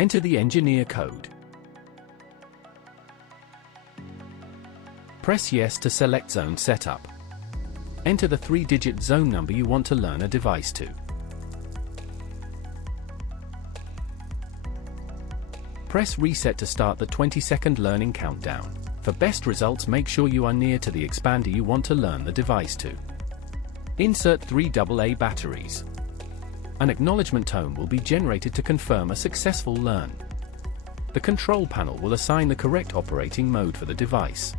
Enter the engineer code. Press Yes to select zone setup. Enter the 3-digit zone number you want to learn a device to. Press Reset to start the 20-second learning countdown. For best results, make sure you are near to the expander you want to learn the device to. Insert 3 AA batteries. An acknowledgement tone will be generated to confirm a successful learn. The control panel will assign the correct operating mode for the device.